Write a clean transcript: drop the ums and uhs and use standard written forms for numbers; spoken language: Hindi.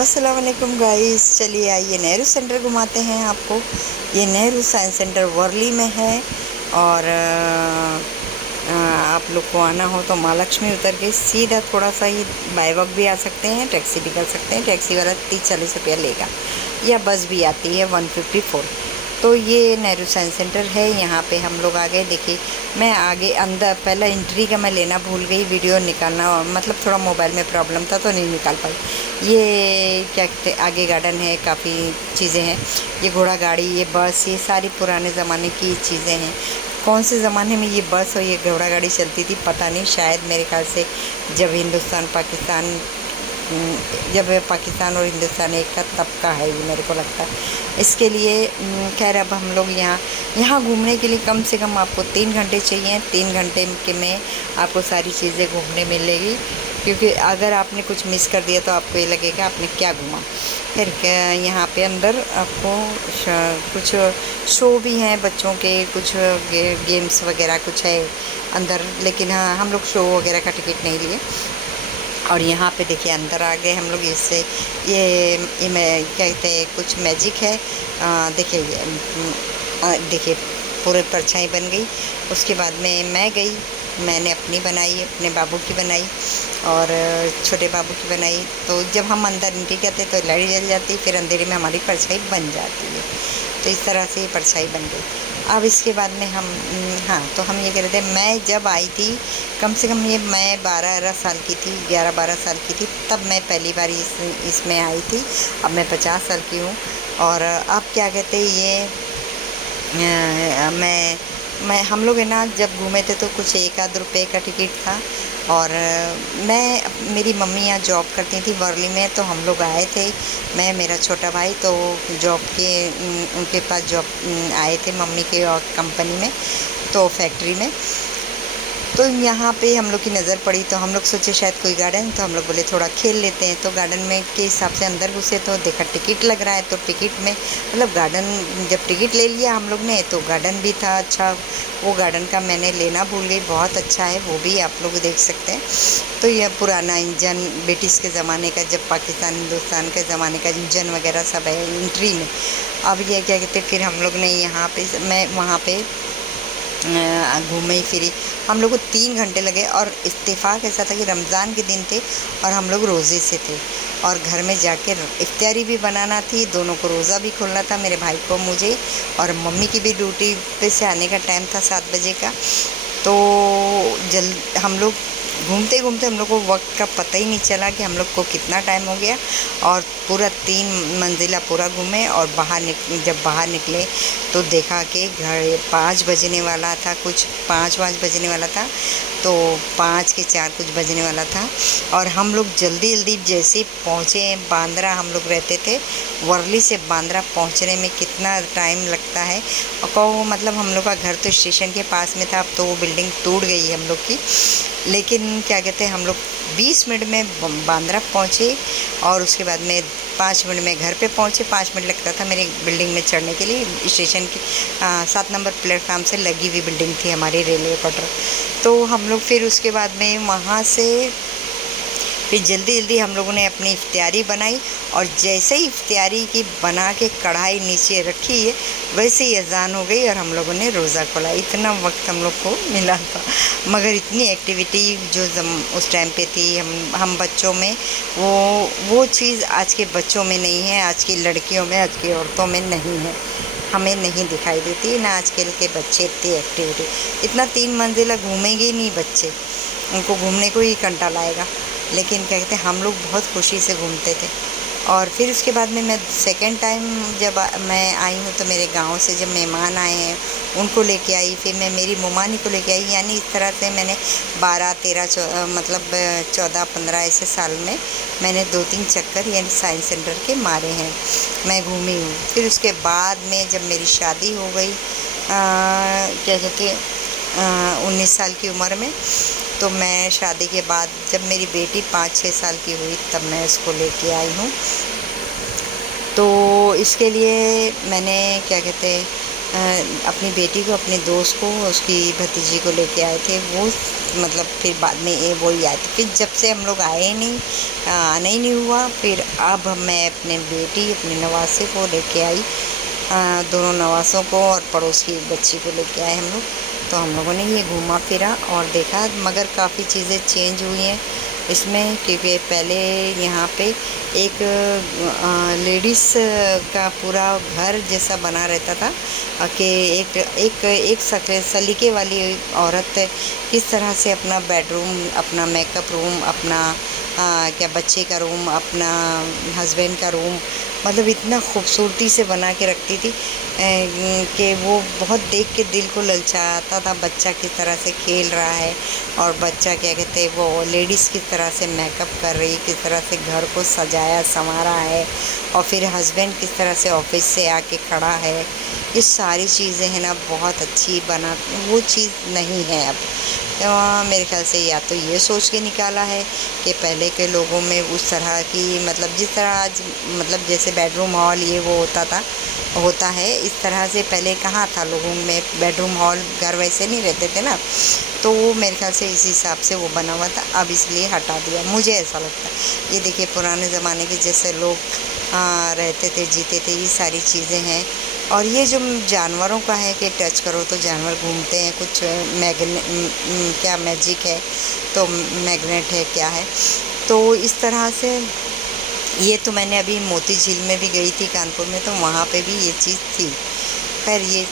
अस्सलाम वालेकुम गाइस, चलिए आइए नेहरू सेंटर घुमाते हैं आपको। ये नेहरू साइंस सेंटर वर्ली में है और आप लोग को आना हो तो महालक्ष्मी उतर के सीधा थोड़ा सा ही बाय वॉक भी आ सकते हैं, टैक्सी भी कर सकते हैं। टैक्सी वाला 30-40 रुपया लेगा, या बस भी आती है 154। तो ये नेहरू साइंस सेंटर है। यहाँ पे हम लोग आ गए। देखिए, मैं आगे अंदर पहला एंट्री का मैं लेना भूल गई, वीडियो निकालना मतलब थोड़ा मोबाइल में प्रॉब्लम था तो नहीं निकाल पाई। ये क्या कहते, आगे गार्डन है, काफ़ी चीज़ें हैं। ये घोड़ा गाड़ी, ये बस, ये सारी पुराने ज़माने की चीज़ें हैं। कौन से ज़माने में ये बस और ये घोड़ा गाड़ी चलती थी पता नहीं, शायद मेरे ख्याल से जब पाकिस्तान और हिंदुस्तान एक था तब का है ये, मेरे को लगता है। इसके लिए खैर अब हम लोग यहाँ घूमने के लिए कम से कम आपको 3 घंटे चाहिए। 3 घंटे के में आपको सारी चीज़ें घूमने मिलेगी, क्योंकि अगर आपने कुछ मिस कर दिया तो आपको ये लगेगा आपने क्या घूमा। फिर यहाँ पे अंदर आपको कुछ शो भी हैं बच्चों के, कुछ गेम्स वगैरह कुछ है अंदर, लेकिन हाँ हम लोग शो वगैरह का टिकट नहीं लिए। और यहाँ पे देखिए अंदर आ गए हम लोग। इससे ये मैं क्या कहते हैं, कुछ मैजिक है। देखिए देखिए पूरे परछाई बन गई। उसके बाद में मैं गई, मैंने अपनी बनाई, अपने बाबू की बनाई और छोटे बाबू की बनाई। तो जब हम अंदर एंट्री करते तो लाइट जल जाती, फिर अंधेरे में हमारी परछाई बन जाती है। तो इस तरह से ये परछाई बन गई। अब इसके बाद में हम हाँ, तो हम ये कह रहे थे, मैं जब आई थी कम से कम, ये मैं 12-13 साल की थी, 11-12 साल की थी, तब मैं पहली बार इसमें आई थी। अब मैं 50 साल की हूँ। और अब क्या कहते ये मैं हम लोग है ना, जब घूमे थे तो कुछ 1-आध रुपये का टिकट था। और मेरी मम्मी यहाँ जॉब करती थी वर्ली में, तो हम लोग आए थे, मैं मेरा छोटा भाई, तो जॉब के उनके पास जॉब आए थे मम्मी के और कंपनी में, तो फैक्ट्री में। तो यहाँ पे हम लोग की नज़र पड़ी, तो हम लोग सोचे शायद कोई गार्डन, तो हम लोग बोले थोड़ा खेल लेते हैं। तो गार्डन में के हिसाब से अंदर घुसे तो देखा टिकट लग रहा है, तो टिकट में मतलब गार्डन जब टिकट ले लिया हम लोग ने, तो गार्डन भी था अच्छा। वो गार्डन का मैंने लेना भूल गई, बहुत अच्छा है, वो भी आप लोग देख सकते हैं। तो यह पुराना इंजन, ब्रिटिश के ज़माने का, जब पाकिस्तान हिंदुस्तान के ज़माने का इंजन वगैरह सब है एंट्री में। अब ये क्या कहते, फिर हम लोग ने यहाँ पे, मैं वहाँ पे घूमी फिरी। हम लोग को 3 घंटे लगे। और इत्तेफाक ऐसा था कि रमज़ान के दिन थे और हम लोग रोज़े से थे, और घर में जाके इफ्तारी भी बनाना थी, दोनों को रोज़ा भी खोलना था, मेरे भाई को, मुझे, और मम्मी की भी ड्यूटी पे से आने का टाइम था 7 बजे का। तो हम लोग घूमते घूमते हम लोग को वक्त का पता ही नहीं चला कि हम लोग को कितना टाइम हो गया। और पूरा 3 मंजिला पूरा घूमे, और जब बाहर निकले तो देखा कि घर 5 बजने वाला था, कुछ 5 बजने वाला था, तो 5 के 4 कुछ बजने वाला था। और हम लोग जल्दी जल्दी जैसे पहुँचे, बांद्रा हम लोग रहते थे, वर्ली से बांद्रा पहुँचने में कितना टाइम लगता है। और कहो मतलब हम लोग का घर तो स्टेशन के पास में था, अब तो वो बिल्डिंग टूट गई है हम लोग की, लेकिन क्या कहते हैं हम लोग 20 मिनट में बांद्रा पहुँचे, और उसके बाद में 5 मिनट में घर पे पहुँचे। 5 मिनट लगता था मेरी बिल्डिंग में चढ़ने के लिए, स्टेशन की 7 नंबर प्लेटफार्म से लगी हुई बिल्डिंग थी हमारी, रेलवे क्वार्टर। तो हम लोग फिर उसके बाद में वहाँ से फिर जल्दी जल्दी हम लोगों ने अपनी इफ्तारी बनाई, और जैसे ही इफ्तारी की बना के कढ़ाई नीचे रखी है, वैसे ही अजान हो गई और हम लोगों ने रोज़ा खोला। इतना वक्त हम लोग को मिला था, मगर इतनी एक्टिविटी जो उस टाइम पे थी हम बच्चों में, वो चीज़ आज के बच्चों में नहीं है, आज की लड़कियों में, आज की औरतों में नहीं है, हमें नहीं दिखाई देती ना। आजकल के बच्चे इतनी एक्टिविटी, इतना 3 मंजिला घूमेंगे ही नहीं बच्चे, उनको घूमने को ही कंटाल आएगा। लेकिन क्या कहते हैं, हम लोग बहुत खुशी से घूमते थे। और फिर उसके बाद में मैं सेकंड टाइम जब मैं आई हूँ, तो मेरे गांव से जब मेहमान आए हैं उनको लेके आई, फिर मैं मेरी मुमानी को लेके आई। यानी इस तरह से मैंने 12-13 मतलब 14-15 ऐसे साल में मैंने 2-3 चक्कर यानी साइंस सेंटर के मारे हैं, मैं घूमी हूँ। फिर उसके बाद में जब मेरी शादी हो गई, क्या कहते 19 साल की उम्र में, तो मैं शादी के बाद जब मेरी बेटी 5-6 साल की हुई, तब मैं उसको लेके आई हूँ। तो इसके लिए मैंने क्या कहते अपनी बेटी को, अपने दोस्त को, उसकी भतीजी को लेके आए थे वो। मतलब फिर बाद में ये वही आए थे। फिर जब से हम लोग आए नहीं, आना ही नहीं हुआ। फिर अब मैं अपने बेटी, अपने नवासे को लेके आई, दोनों नवासों को और पड़ोस की बच्ची को लेके आए हम लोग। तो हम लोगों ने ये घूमा फिरा और देखा, मगर काफ़ी चीज़ें चेंज हुई हैं इसमें। क्योंकि पहले यहाँ पे एक लेडीज़ का पूरा घर जैसा बना रहता था, कि एक एक एक सलीके वाली औरत किस तरह से अपना बेडरूम, अपना मेकअप रूम, अपना क्या बच्चे का रूम, अपना हस्बैंड का रूम, मतलब इतना खूबसूरती से बना के रखती थी कि वो बहुत देख के दिल को ललचाता था। बच्चा किस तरह से खेल रहा है और बच्चा क्या कहते हैं, वो लेडीज़ किस तरह से मेकअप कर रही, किस तरह से घर को सजाया संवारा है, और फिर हस्बैंड किस तरह से ऑफिस से आके खड़ा है। ये सारी चीज़ें हैं ना, बहुत अच्छी बना, वो चीज़ नहीं है अब। मेरे ख्याल से या तो ये सोच के निकाला है कि पहले के लोगों में उस तरह की, मतलब जिस तरह आज, मतलब जैसे बेडरूम हॉल ये वो होता है, इस तरह से पहले कहाँ था लोगों में बेडरूम हॉल, घर वैसे नहीं रहते थे ना। तो वो मेरे ख्याल से इस हिसाब से वो बना हुआ था, अब इसलिए हटा दिया, मुझे ऐसा लगता है। ये देखिए पुराने ज़माने के जैसे लोग रहते थे, जीते थे, ये सारी चीज़ें हैं। और ये जो जानवरों का है कि टच करो तो जानवर घूमते हैं, कुछ क्या मैजिक है, तो मैग्नेट है, क्या है, तो इस तरह से। ये तो मैंने अभी मोती झील में भी गई थी कानपुर में, तो वहाँ पे भी ये चीज़ थी। खैर ये